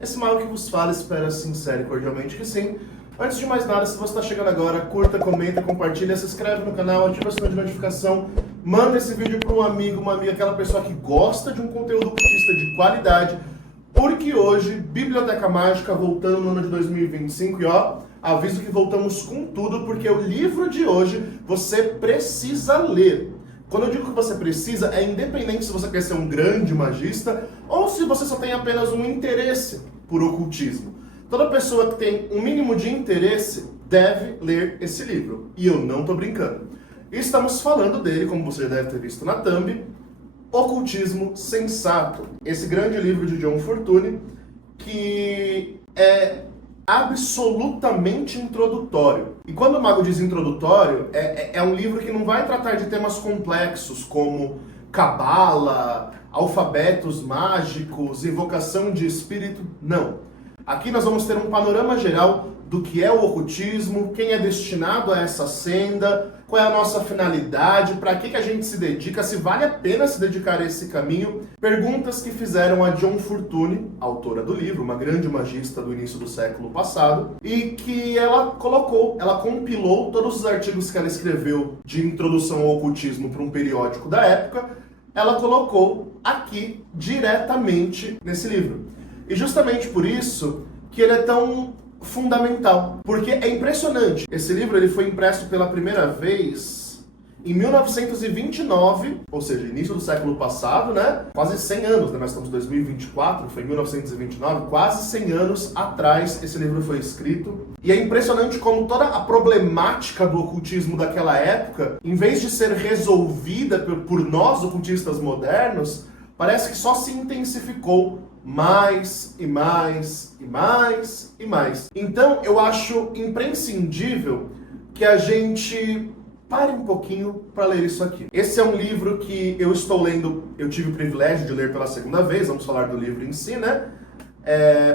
Esse mago que vos fala espera sincero e cordialmente que sim. Antes de mais nada, se você está chegando agora, curta, comenta, compartilha, se inscreve no canal, ativa o sininho de notificação, manda esse vídeo para um amigo, uma amiga, aquela pessoa que gosta de um conteúdo ocultista de qualidade, porque hoje, Biblioteca Mágica voltando no ano de 2025 e aviso que voltamos com tudo, porque o livro de hoje você precisa ler. Quando eu digo que você precisa, é independente se você quer ser um grande magista ou se você só tem apenas um interesse por ocultismo. Toda pessoa que tem um mínimo de interesse deve ler esse livro. E eu não tô brincando. Estamos falando dele, como você já deve ter visto na thumb, Ocultismo Sensato. Esse grande livro de John Fortune, que é absolutamente introdutório. E quando o mago diz introdutório, é um livro que não vai tratar de temas complexos como cabala, alfabetos mágicos, invocação de espírito, não. Aqui nós vamos ter um panorama geral do que é o ocultismo, quem é destinado a essa senda, qual é a nossa finalidade, para que a gente se dedica, se vale a pena se dedicar a esse caminho. Perguntas que fizeram a John Fortune, autora do livro, uma grande magista do início do século passado, e que ela compilou todos os artigos que ela escreveu de introdução ao ocultismo para um periódico da época, ela colocou aqui diretamente nesse livro. E justamente por isso que ele é tão fundamental, porque é impressionante. Esse livro ele foi impresso pela primeira vez em 1929, ou seja, início do século passado, né? Quase 100 anos, né? Nós estamos em 2024, foi em 1929, quase 100 anos atrás esse livro foi escrito. E é impressionante como toda a problemática do ocultismo daquela época, em vez de ser resolvida por nós ocultistas modernos, parece que só se intensificou mais e mais e mais e mais. Então eu acho imprescindível que a gente pare um pouquinho para ler isso aqui. Esse é um livro que eu estou lendo, eu tive o privilégio de ler pela segunda vez, vamos falar do livro em si, né?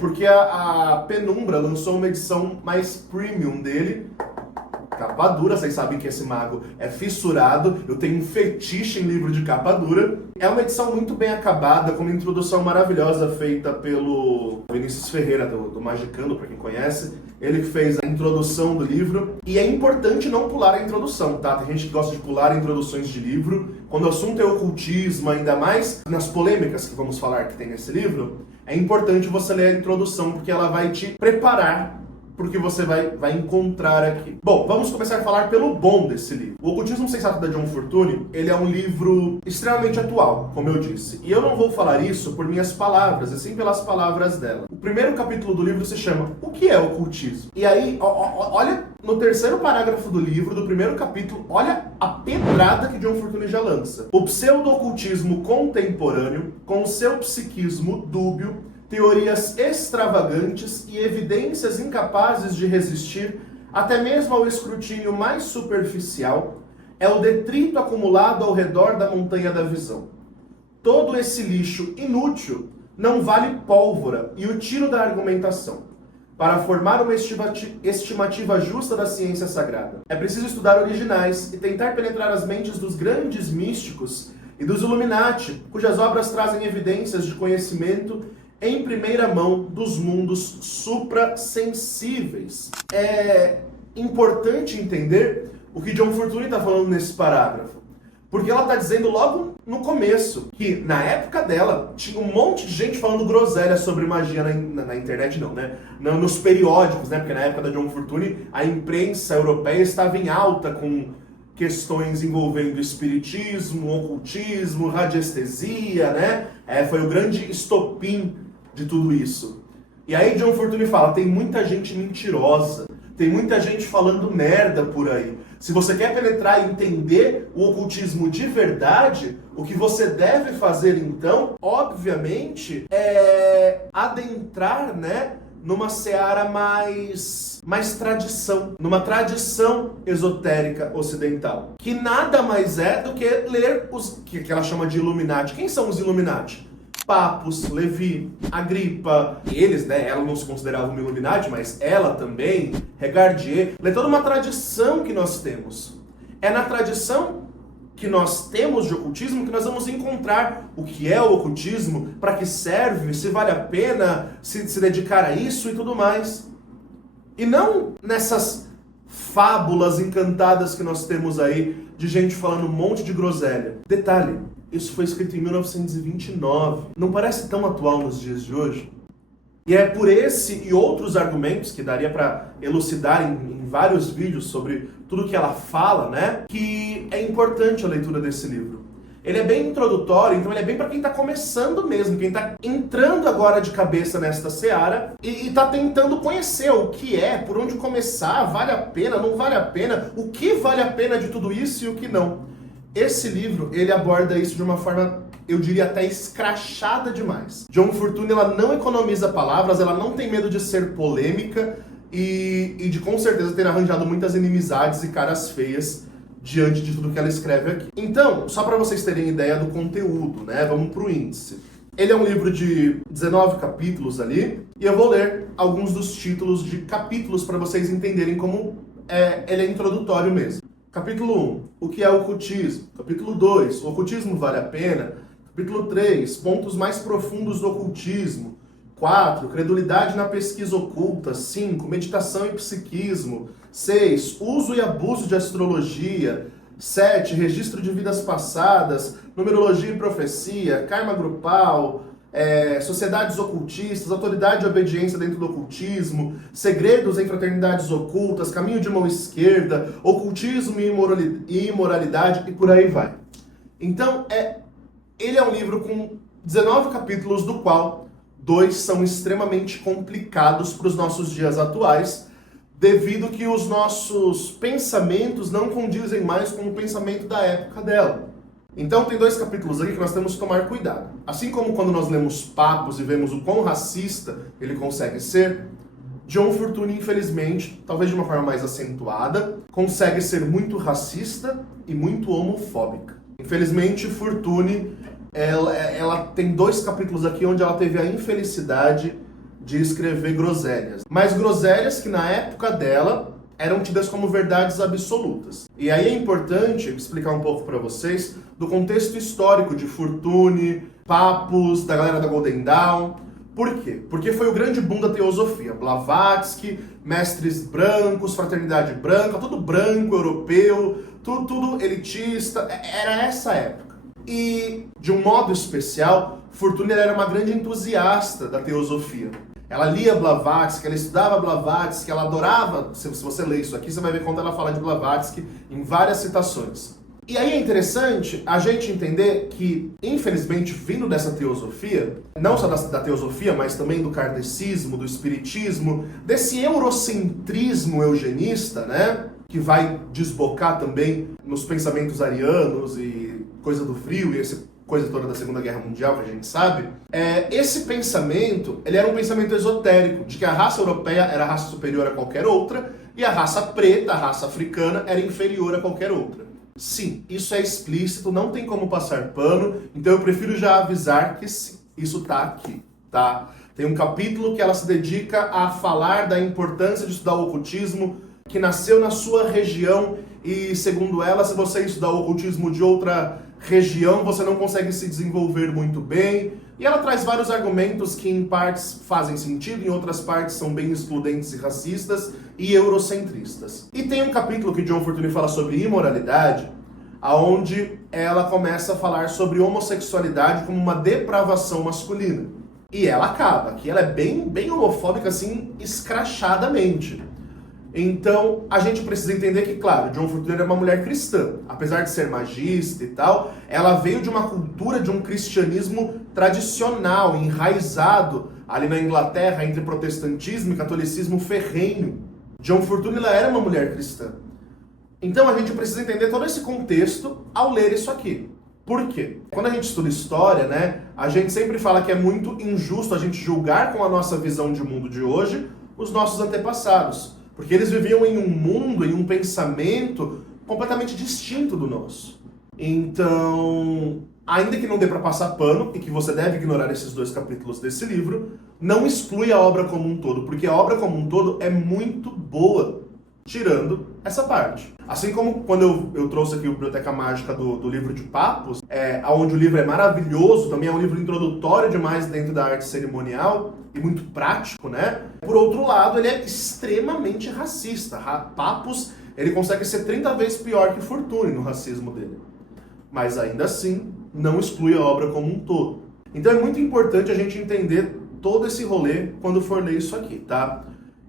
Porque a Penumbra lançou uma edição mais premium dele, capa dura, vocês sabem que esse mago é fissurado, eu tenho um fetiche em livro de capa dura. É uma edição muito bem acabada, com uma introdução maravilhosa feita pelo Vinícius Ferreira, do Magicando, para quem conhece. Ele que fez a introdução do livro. E é importante não pular a introdução, tá? Tem gente que gosta de pular introduções de livro. Quando o assunto é ocultismo, ainda mais nas polêmicas que vamos falar que tem nesse livro, é importante você ler a introdução, porque ela vai te preparar porque você vai encontrar aqui. Bom, vamos começar a falar pelo bom desse livro. O Ocultismo Sensato da John Fortune, ele é um livro extremamente atual, como eu disse. E eu não vou falar isso por minhas palavras, e sim pelas palavras dela. O primeiro capítulo do livro se chama O que é ocultismo? E aí, olha no terceiro parágrafo do livro, do primeiro capítulo, olha a pedrada que John Fortune já lança. O pseudo-ocultismo contemporâneo, com seu psiquismo dúbio, teorias extravagantes e evidências incapazes de resistir até mesmo ao escrutínio mais superficial, é o detrito acumulado ao redor da montanha da visão. Todo esse lixo inútil não vale pólvora e o tiro da argumentação para formar uma estimativa justa da ciência sagrada. É preciso estudar originais e tentar penetrar as mentes dos grandes místicos e dos Illuminati, cujas obras trazem evidências de conhecimento em primeira mão dos mundos suprassensíveis. É importante entender o que John Fortune está falando nesse parágrafo, porque ela está dizendo logo no começo que na época dela tinha um monte de gente falando groselha sobre magia na internet, não, né? Nos periódicos, né? Porque na época da John Fortune a imprensa europeia estava em alta com questões envolvendo espiritismo, ocultismo, radiestesia, né? Foi o grande estopim de tudo isso. E aí John Fortune fala, tem muita gente mentirosa, tem muita gente falando merda por aí. Se você quer penetrar e entender o ocultismo de verdade, o que você deve fazer então, obviamente, é adentrar, né, numa seara mais tradição, numa tradição esotérica ocidental, que nada mais é do que ler os que ela chama de Illuminati. Quem são os Illuminati? Papos, Levi, Agripa, eles, né, ela não se considerava uma Illuminati, mas ela também, Regardier, é toda uma tradição que nós temos. É na tradição que nós temos de ocultismo que nós vamos encontrar o que é o ocultismo, para que serve, se vale a pena se dedicar a isso e tudo mais. E não nessas fábulas encantadas que nós temos aí de gente falando um monte de groselha. Detalhe, isso foi escrito em 1929. Não parece tão atual nos dias de hoje? E é por esse e outros argumentos que daria para elucidar em vários vídeos sobre tudo que ela fala, né, que é importante a leitura desse livro. Ele é bem introdutório, então ele é bem para quem está começando mesmo, quem está entrando agora de cabeça nesta seara e está tentando conhecer o que é, por onde começar, vale a pena, não vale a pena, o que vale a pena de tudo isso e o que não. Esse livro, ele aborda isso de uma forma, eu diria até escrachada demais. John Fortune, ela não economiza palavras, ela não tem medo de ser polêmica e de com certeza ter arranjado muitas inimizades e caras feias diante de tudo que ela escreve aqui. Então, só para vocês terem ideia do conteúdo, né? Vamos pro índice. Ele é um livro de 19 capítulos ali, e eu vou ler alguns dos títulos de capítulos para vocês entenderem como ele é introdutório mesmo. Capítulo 1, o que é o ocultismo? Capítulo 2, o ocultismo vale a pena? Capítulo 3, pontos mais profundos do ocultismo. 4, credulidade na pesquisa oculta. 5, meditação e psiquismo. 6, uso e abuso de astrologia. 7, registro de vidas passadas, numerologia e profecia, karma grupal, sociedades ocultistas, autoridade e obediência dentro do ocultismo, segredos em fraternidades ocultas, caminho de mão esquerda, ocultismo e imoralidade, e por aí vai. Então, ele é um livro com 19 capítulos, do qual 2 são extremamente complicados para os nossos dias atuais, devido que os nossos pensamentos não condizem mais com o pensamento da época dela. Então tem 2 capítulos aqui que nós temos que tomar cuidado. Assim como quando nós lemos Papos e vemos o quão racista ele consegue ser, John Fortune, infelizmente, talvez de uma forma mais acentuada, consegue ser muito racista e muito homofóbica. Infelizmente, Fortune, ela tem 2 capítulos aqui onde ela teve a infelicidade de escrever groselhas. Mas groselhas que na época dela eram tidas como verdades absolutas. E aí é importante explicar um pouco para vocês do contexto histórico de Fortune, Papos, da galera da Golden Dawn. Por quê? Porque foi o grande boom da teosofia. Blavatsky, mestres brancos, fraternidade branca, tudo branco, europeu, tudo elitista. Era essa época. E, de um modo especial, Fortune era uma grande entusiasta da teosofia. Ela lia Blavatsky, ela estudava Blavatsky, ela adorava, se você ler isso aqui, você vai ver quando ela fala de Blavatsky em várias citações. E aí é interessante a gente entender que, infelizmente, vindo dessa teosofia, não só da teosofia, mas também do kardecismo, do espiritismo, desse eurocentrismo eugenista, né, que vai desbocar também nos pensamentos arianos e coisa do frio e esse coisa toda da Segunda Guerra Mundial, que a gente sabe, esse pensamento, ele era um pensamento esotérico, de que a raça europeia era a raça superior a qualquer outra, e a raça preta, a raça africana, era inferior a qualquer outra. Sim, isso é explícito, não tem como passar pano, então eu prefiro já avisar que sim, isso tá aqui, tá? Tem um capítulo que ela se dedica a falar da importância de estudar o ocultismo, que nasceu na sua região, e segundo ela, se você estudar o ocultismo de outra região, você não consegue se desenvolver muito bem. E ela traz vários argumentos que em partes fazem sentido, em outras partes são bem excludentes e racistas e eurocentristas. E tem um capítulo que John Fortune fala sobre imoralidade, aonde ela começa a falar sobre homossexualidade como uma depravação masculina. E ela acaba, que ela é bem homofóbica, assim, escrachadamente. Então, a gente precisa entender que, claro, John Fortune é uma mulher cristã. Apesar de ser magista e tal, ela veio de uma cultura, de um cristianismo tradicional, enraizado ali na Inglaterra, entre protestantismo e catolicismo ferrenho. John Fortune, ela era uma mulher cristã. Então, a gente precisa entender todo esse contexto ao ler isso aqui. Por quê? Quando a gente estuda história, né, a gente sempre fala que é muito injusto a gente julgar com a nossa visão de mundo de hoje os nossos antepassados. Porque eles viviam em um mundo, em um pensamento completamente distinto do nosso. Então, ainda que não dê para passar pano, e que você deve ignorar esses 2 capítulos desse livro, não exclui a obra como um todo, porque a obra como um todo é muito boa. tirando essa parte. Assim como quando eu trouxe aqui o Biblioteca Mágica do livro de Papos, onde o livro é maravilhoso, também é um livro introdutório demais dentro da arte cerimonial e muito prático, né? Por outro lado, ele é extremamente racista. Papos, ele consegue ser 30 vezes pior que Fortuny no racismo dele. Mas ainda assim, não exclui a obra como um todo. Então é muito importante a gente entender todo esse rolê quando for ler isso aqui, tá?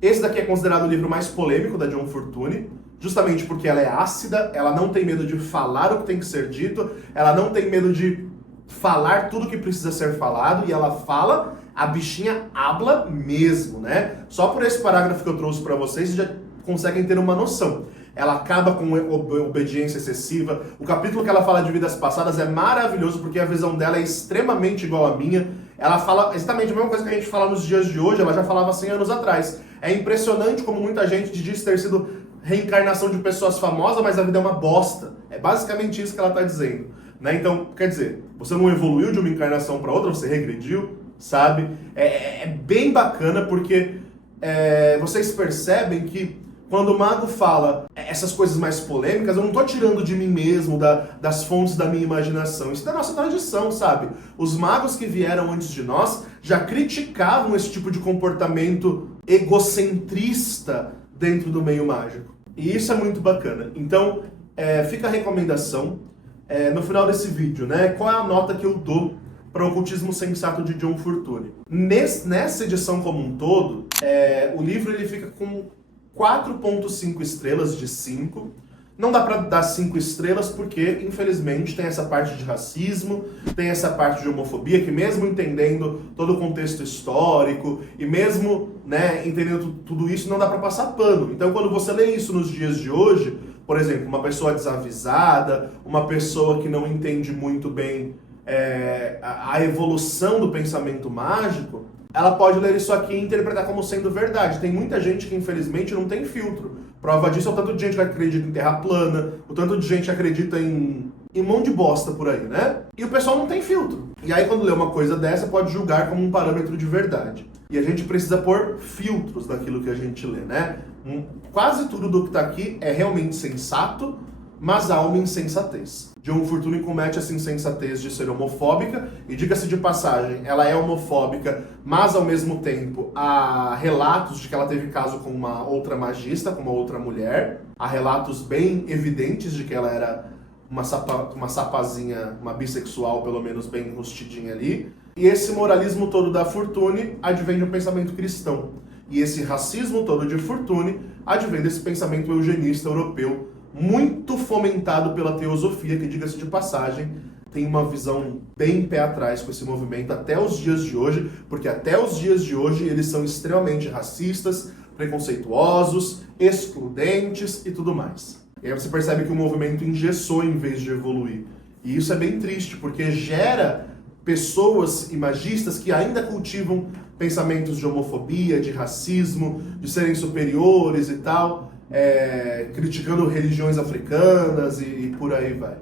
Esse daqui é considerado o livro mais polêmico da John Fortuny, justamente porque ela é ácida, ela não tem medo de falar o que tem que ser dito, ela não tem medo de falar tudo que precisa ser falado, e ela fala, a bichinha habla mesmo, né? Só por esse parágrafo que eu trouxe pra vocês, já conseguem ter uma noção. Ela acaba com obediência excessiva. O capítulo que ela fala de vidas passadas é maravilhoso, porque a visão dela é extremamente igual à minha. Ela fala exatamente a mesma coisa que a gente fala nos dias de hoje, ela já falava 100 anos atrás. É impressionante como muita gente diz ter sido reencarnação de pessoas famosas, mas a vida é uma bosta. É basicamente isso que ela está dizendo, né? Então, quer dizer, você não evoluiu de uma encarnação para outra, você regrediu, sabe? É bem bacana porque vocês percebem que quando o mago fala essas coisas mais polêmicas, eu não tô tirando de mim mesmo, das fontes da minha imaginação. Isso é da nossa tradição, sabe? Os magos que vieram antes de nós já criticavam esse tipo de comportamento egocentrista dentro do meio mágico. E isso é muito bacana. Então, fica a recomendação. No final desse vídeo, né? Qual é a nota que eu dou para o Ocultismo Sensato de John Fortuny? Nessa edição como um todo, o livro ele fica com 4.5 estrelas de 5. Não dá pra dar 5 estrelas porque, infelizmente, tem essa parte de racismo, tem essa parte de homofobia, que mesmo entendendo todo o contexto histórico e mesmo, né, entendendo tudo isso, não dá pra passar pano. Então, quando você lê isso nos dias de hoje, por exemplo, uma pessoa desavisada, uma pessoa que não entende muito bem a evolução do pensamento mágico, ela pode ler isso aqui e interpretar como sendo verdade. Tem muita gente que, infelizmente, não tem filtro. Prova disso é o tanto de gente que acredita em terra plana, o tanto de gente que acredita em um monte de bosta por aí, né? E o pessoal não tem filtro. E aí, quando lê uma coisa dessa, pode julgar como um parâmetro de verdade. E a gente precisa pôr filtros naquilo que a gente lê, né? Quase tudo do que tá aqui é realmente sensato, mas há uma insensatez. John Fortuny comete essa insensatez de ser homofóbica, e diga-se de passagem, ela é homofóbica, mas ao mesmo tempo há relatos de que ela teve caso com uma outra magista, com uma outra mulher, há relatos bem evidentes de que ela era uma sapazinha, uma bissexual pelo menos bem enrustidinha ali, e esse moralismo todo da Fortuny advém de um pensamento cristão, e esse racismo todo de Fortuny advém desse pensamento eugenista europeu, muito fomentado pela teosofia, que, diga-se de passagem, tem uma visão bem pé atrás com esse movimento até os dias de hoje, porque até os dias de hoje eles são extremamente racistas, preconceituosos, excludentes e tudo mais. E aí você percebe que o movimento engessou em vez de evoluir. E isso é bem triste, porque gera pessoas e magistas que ainda cultivam pensamentos de homofobia, de racismo, de serem superiores e tal, criticando religiões africanas e por aí vai.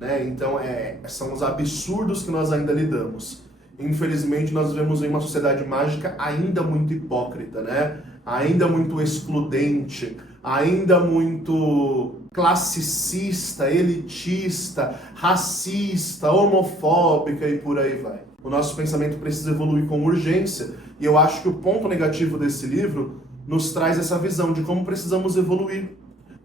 Né? Então, são os absurdos que nós ainda lidamos. Infelizmente, nós vivemos em uma sociedade mágica ainda muito hipócrita, né? Ainda muito excludente, ainda muito classicista, elitista, racista, homofóbica e por aí vai. O nosso pensamento precisa evoluir com urgência, e eu acho que o ponto negativo desse livro nos traz essa visão de como precisamos evoluir.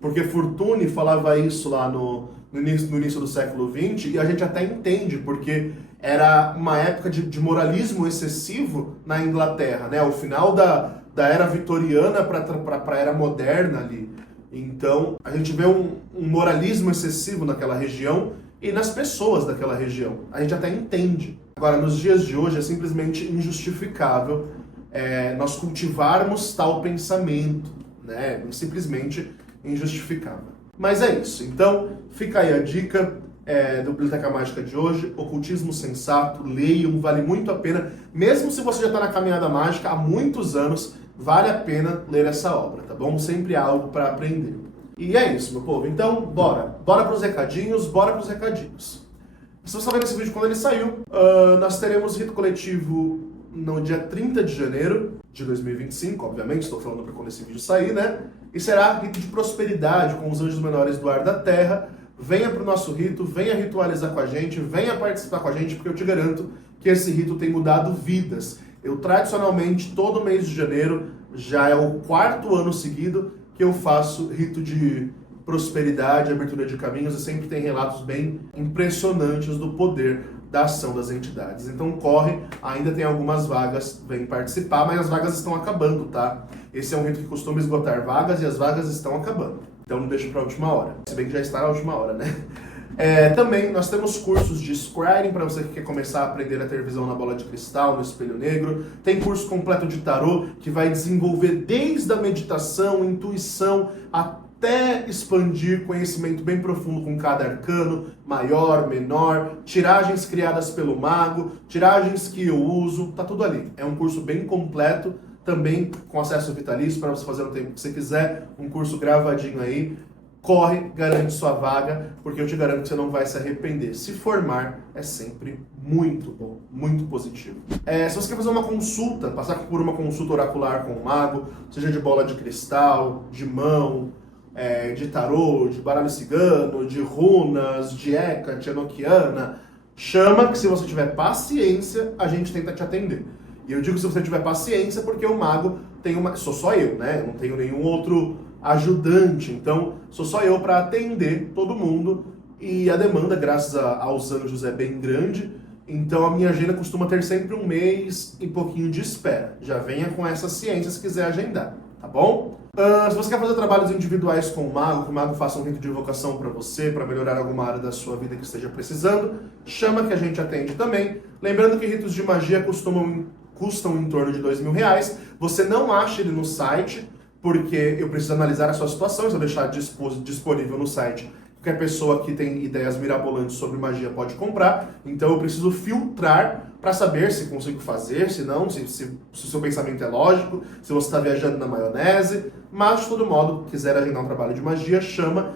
Porque Fortuny falava isso lá no início do século XX, e a gente até entende, porque era uma época de moralismo excessivo na Inglaterra, né? O final da era vitoriana para a era moderna ali. Então, a gente vê um moralismo excessivo naquela região e nas pessoas daquela região. A gente até entende. Agora, nos dias de hoje, é simplesmente injustificável nós cultivarmos tal pensamento, né? Simplesmente injustificável. Mas é isso. Então, fica aí a dica do Biblioteca Mágica de hoje. Ocultismo Sensato, leiam, vale muito a pena. Mesmo se você já está na caminhada mágica há muitos anos, vale a pena ler essa obra, tá bom? Sempre há algo para aprender. E é isso, meu povo. Então, bora pros recadinhos, Se você está vendo esse vídeo quando ele saiu, nós teremos rito coletivo no dia 30 de janeiro, de 2025, obviamente, estou falando para quando esse vídeo sair, né? E será rito de prosperidade com os anjos menores do ar da terra. Venha para o nosso rito, venha ritualizar com a gente, venha participar com a gente, porque eu te garanto que esse rito tem mudado vidas. Eu, tradicionalmente, todo mês de janeiro, já é o 4º ano seguido que eu faço rito de prosperidade, abertura de caminhos, e sempre tem relatos bem impressionantes do poder da ação das entidades. Então corre, ainda tem algumas vagas, vem participar, mas as vagas estão acabando, tá? Esse é um rito que costuma esgotar vagas e as vagas estão acabando. Então não deixa para a última hora. Se bem que já está na última hora, né? Também nós temos cursos de Scrying para você que quer começar a aprender a ter visão na bola de cristal, no espelho negro. Tem curso completo de tarô que vai desenvolver desde a meditação, intuição, até expandir conhecimento bem profundo com cada arcano, maior, menor, tiragens criadas pelo mago, tiragens que eu uso, tá tudo ali. É um curso bem completo, também com acesso vitalício para você fazer no tempo que você quiser, um curso gravadinho aí. Corre, garante sua vaga, porque eu te garanto que você não vai se arrepender. Se formar é sempre muito bom, muito positivo. Se você quer fazer uma consulta, passar por uma consulta oracular com o mago, seja de bola de cristal, de mão, de tarô, de baralho cigano, de runas, de Hecate, Enochiana, chama que se você tiver paciência, a gente tenta te atender. E eu digo se você tiver paciência porque o mago tem uma... Sou só eu, né? Eu não tenho nenhum outro ajudante, então sou só eu para atender todo mundo e a demanda, graças aos anjos, é bem grande, então a minha agenda costuma ter sempre um mês e pouquinho de espera. Já venha com essa ciência se quiser agendar, tá bom? Se você quer fazer trabalhos individuais com o mago, que o mago faça um rito de invocação para você, para melhorar alguma área da sua vida que esteja precisando, chama que a gente atende também. Lembrando que ritos de magia custam em torno de R$2.000. Você não acha ele no site, porque eu preciso analisar a sua situação, eu vou deixar disponível no site. Qualquer pessoa que tem ideias mirabolantes sobre magia pode comprar, então eu preciso filtrar para saber se consigo fazer, se não, se o seu pensamento é lógico, se você está viajando na maionese, mas de todo modo, quiser agendar um trabalho de magia, chama